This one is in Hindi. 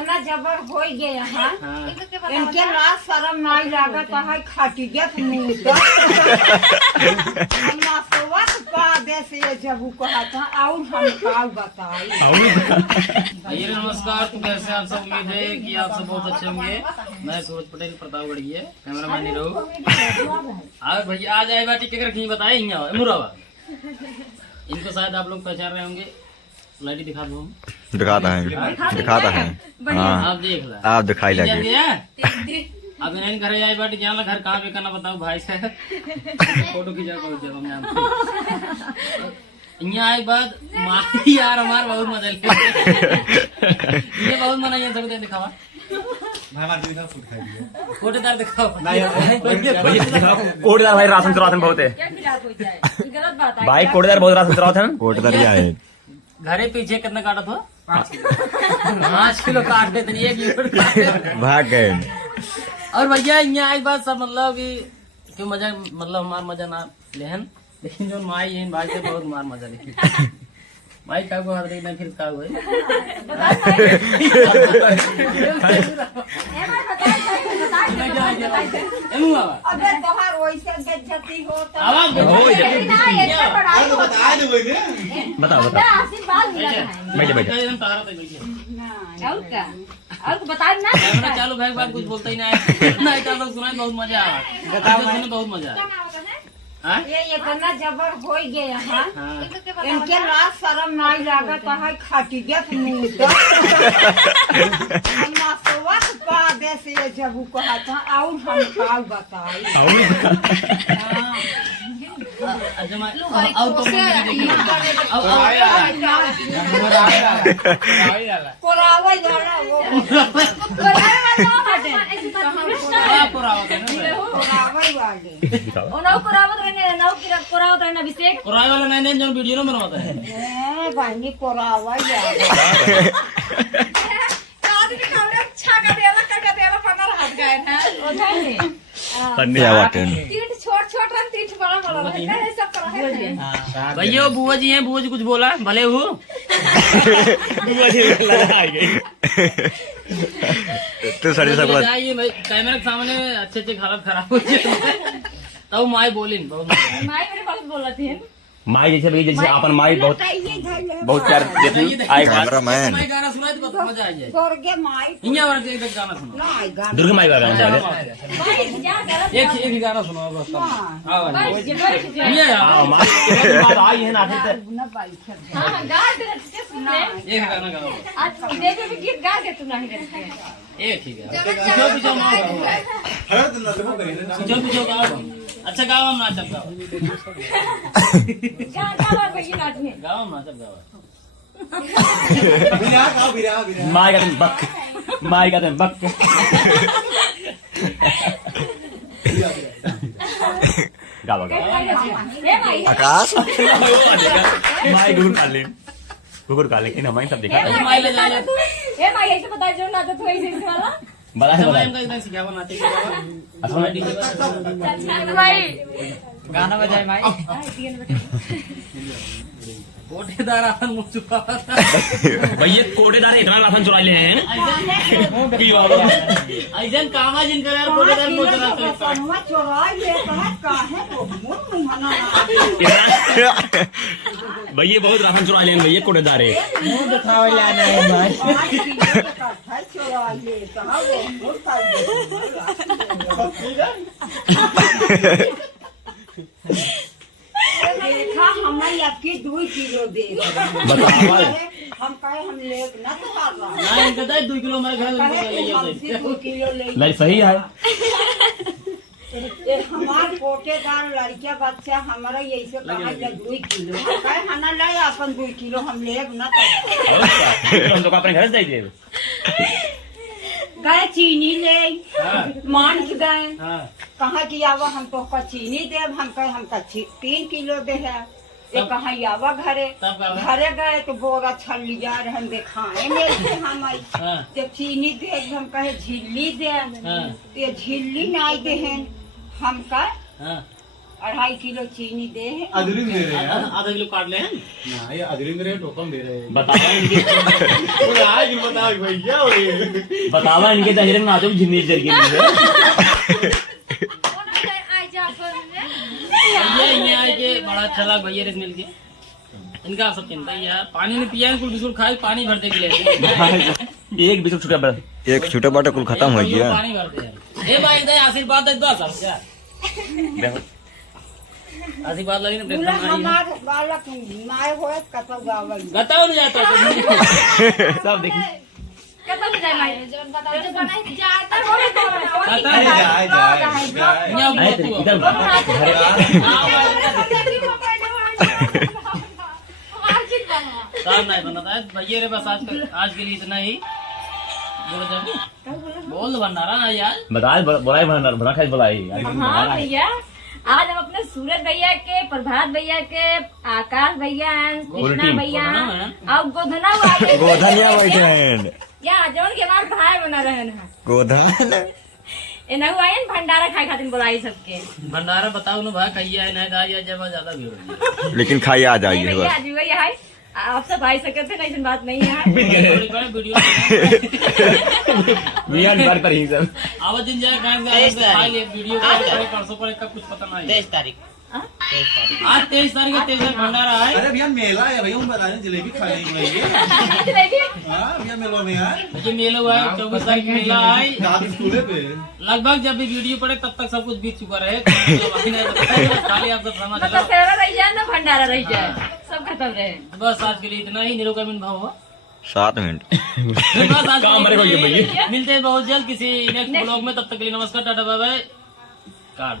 ना जबर हो गया है इनके लाज शर्म नहीं लागत है खटियत मुंह से जब कहता और हम का बताई। नमस्कार, तो कैसे आप सब? उम्मीद है कि आप सब बहुत अच्छे होंगे। मैं सूरज पटेल प्रतापगढ़ है, कैमरामैन नहीं रहो। आज भैया आज आए बाटी के रखी बताए मुराबाद। इनको शायद आप लोग पहचान रहे होंगे। लाइट दिखा दो, दिखाता है हाँ, आप देख ला, आप दिखाई लगे। अब इन्हें घर आए बाटी जान घर कहाँ पे करना बताओ भाई से फोटो खींचा यहाँ आए बाद मारी यार हमार बहुत मजा ले ये बहुत मना ये सब दिखावा कोटेदार दिखाओ कोटेदार भाई राशन चुराते बहुत है भाई कोटेदार बहुत राशन चुराते हैं। कोटेदार क्या है? घरे पीछे कितना काटा था 5 किलो काट देते भाग गए। और भैया यहाँ आई बात सब मतलब कि क्यों मजा मतलब हमार मजा ना लेहन लेकिन जो माई है भाई से बहुत मार मजा लेकिन माई का को हर दिन फिर का हुए अबे तोहार वैसे बेइज्जती हो तो आवाज बताओ बैठे बैठे और क्या और बता ना कैमरा चालू भाई बात कुछ बोलता ही नहीं चालू सुना बहुत मजा आया बहुत मजा आया। ये इतना जबर हो गया है इनके लाज शर्म नहीं लागत है खटियत मुंह से जब कहता और हम का बताई। वाला नहीं जो वीडियो में बनवाता है भाई कोरावा भैया बुआ जी हैं, बुआ जी कुछ बोला भले हो तो सारे सब कैमरा के सामने अच्छे अच्छे हालत खराब हो जाए तब माई बोली बहुत मेरे पास बोला थी माई जैसे भाई जैसे अपन माई बहुत प्यार देती आए कैमरामैन गाना सुनाए तो बहुत मजा आ जाए। स्वर्गे माई यहाँ वाला एक गाना सुनो दुर्गा माई का गाना एक ही गाना सुनो बस आई है ना एक गाना गाओ गीत गा के तू नहीं एक ही पीछो गाओ अच्छा गाओ हम नाचब गाओ गाओ हम नाचब गाओ माई का तुम बक माई का तुम बक गाओ आकाश माई गुर काले इन हमारे सब देखा माई ले जा ए माई ऐसे बता जो ना तो तू ऐसे वाला बता सिखावा नाचे भाई गाना बजाए माई कोटेदार आसन मुझ चुका भैया कोटेदार इतना राशन चुरा ले हैं ऐसा कामा जिनका यार कोटेदार मुझ चुरा चोरा ले काहे भैया बहुत राशन चुरा ले भैया कोटेदार है चोरा ले देखा हमें आपकी 2 किलो दे हम कहे हम ले न तो नहीं कहता 2 किलो हमारे घर में 2 किलो ले नहीं सही है हमार पोटेदार लड़किया बच्चा हमारा ऐसे कहा 2 किलो कहे हना ले अपन 2 किलो हम ले न तो हम लोग अपने घर से जाइए कहे चीनी ले मान के गए कहा कि आवा हम तो चीनी दे हम कहे हमका 3 किलो दे है ये कहा आवा घरे गए तो बोरा छल लिया हम दिखाए मिलते हम जब चीनी दे हम कहे झिल्ली दे ये झिल्ली नहीं दे हम कहे 2.5 किलो चीनी दे। अदरिंग दे रहे हैं यार। आधा किलो काट ले हैं ना ये अदरिंग दे रहे हैं, टोकन दे रहे हैं। बतावा इनके बोले आज बताओ भाई क्या हो रही है। बतावा इनके दहेर में नाचो जिन्नी जर के भैया आए के बड़ा अच्छा लगा भैया रे मिल के। इनका सब चिंता ही यार, पानी नहीं पिया कुल बिस्कुट खाए, पानी भरते के लिए एक बिस्कुट छुटा बड़ा एक छोटा बाटा कुल खत्म हो गया। पानी भरते हैं। ए भाई दे आशीर्वाद दे दो सब क्या देखो आशीर्वाद लगी ना बोला प्लेट में हमार बालक माय होए कतो गावल। बताओ नहीं जाता सब देखिए कतौ नहीं जाए माई जोन बताओ जो बनाई जाता बताओ अरे जाए जाए जाए। यहाँ आए बोल थे तू इधर काम नहीं बनता है भैया रे, बस आज के लिए इतना ही। बोलो जब बोल दो भंडारा ना यार। बताए बुलाई बना खाई बुलाई हाँ भैया, आज हम अपने सूरज भैया के, प्रभात भैया के, आकाश भैया हैं, कृष्णा भैया हैं और गोधना वाले गोधनिया बैठे हैं। या जोन के हमारे भाई बना रहे हैं। गोधन एनहु आए न भंडारा खाए खातिर बुलाई सबके। भंडारा बताओ ना भाई कहिए है नहीं दाई जब ज्यादा भीड़ होगी। लेकिन खाई आ नहीं जाइए भैया बस। आज भैया है, आप सब भाई सकते थे, नहीं बात नहीं है। थोड़ी बड़े वीडियो बिहार घर पर ही सब आवाज दिन जाए खाए ले वीडियो परसों पर का कुछ पता नहीं। 23 तारीख आज 23 तारीख है, 23 भंडारा है। अरे भैया मेला है भैया, हम बता रहे जलेबी खा रही है। जलेबी हाँ भैया मेला में यार। ये मेला हुआ है 24 तारीख मेला है। रात स्कूले पे लगभग जब भी वीडियो पड़े तब तक सब कुछ बीत चुका रहे। खाली आप सब समझ लो। मतलब सेवरा रह जाए ना भंडारा रह जाए, सब खत्म रहे। बस आज के लिए इतना ही। नीरो का मिन भाव हुआ 7 मिनट। बस आज काम के लिए करेगा ये भैया। मिलते हैं बहुत जल्द किसी नेक्स्ट ब्लॉग में। तब तक के लिए नमस्कार, टाटा बाय बाय। काट